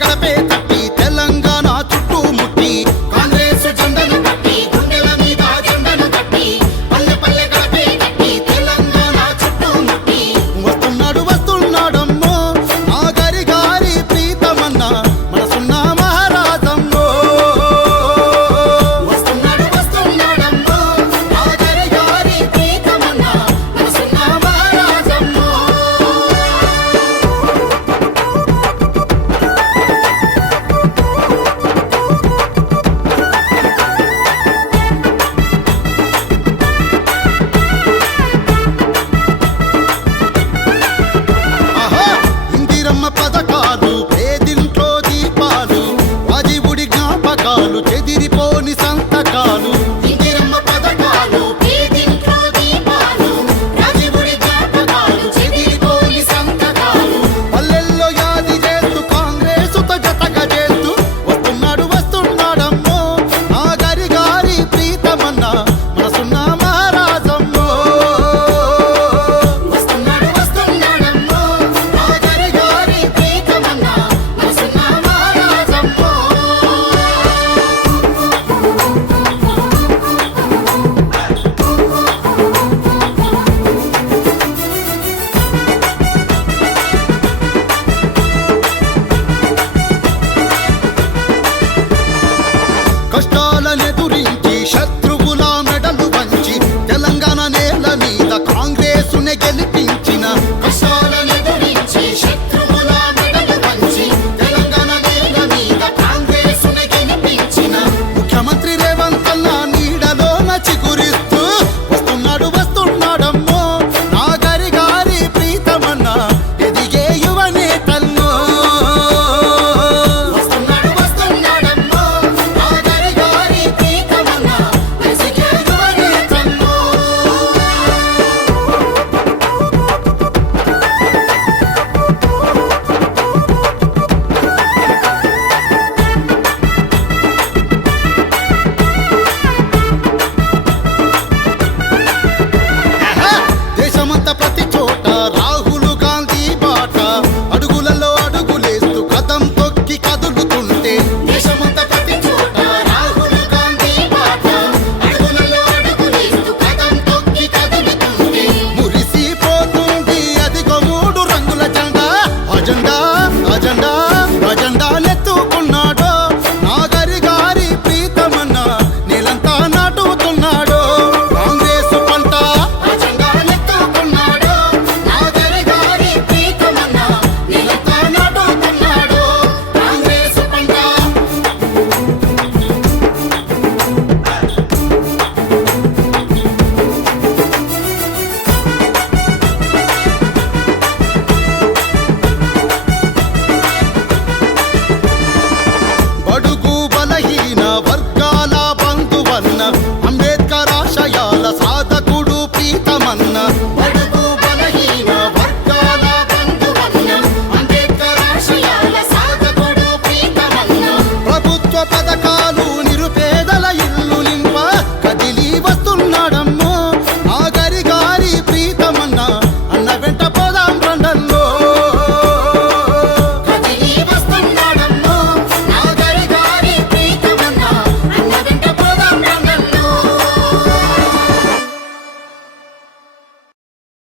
கலப்பே కష్టాలనెదురించి శత్రువుల మెడలు వంచి తెలంగాణ నేల మీద కాంగ్రెసునే గెలిపించి ஜெண்டா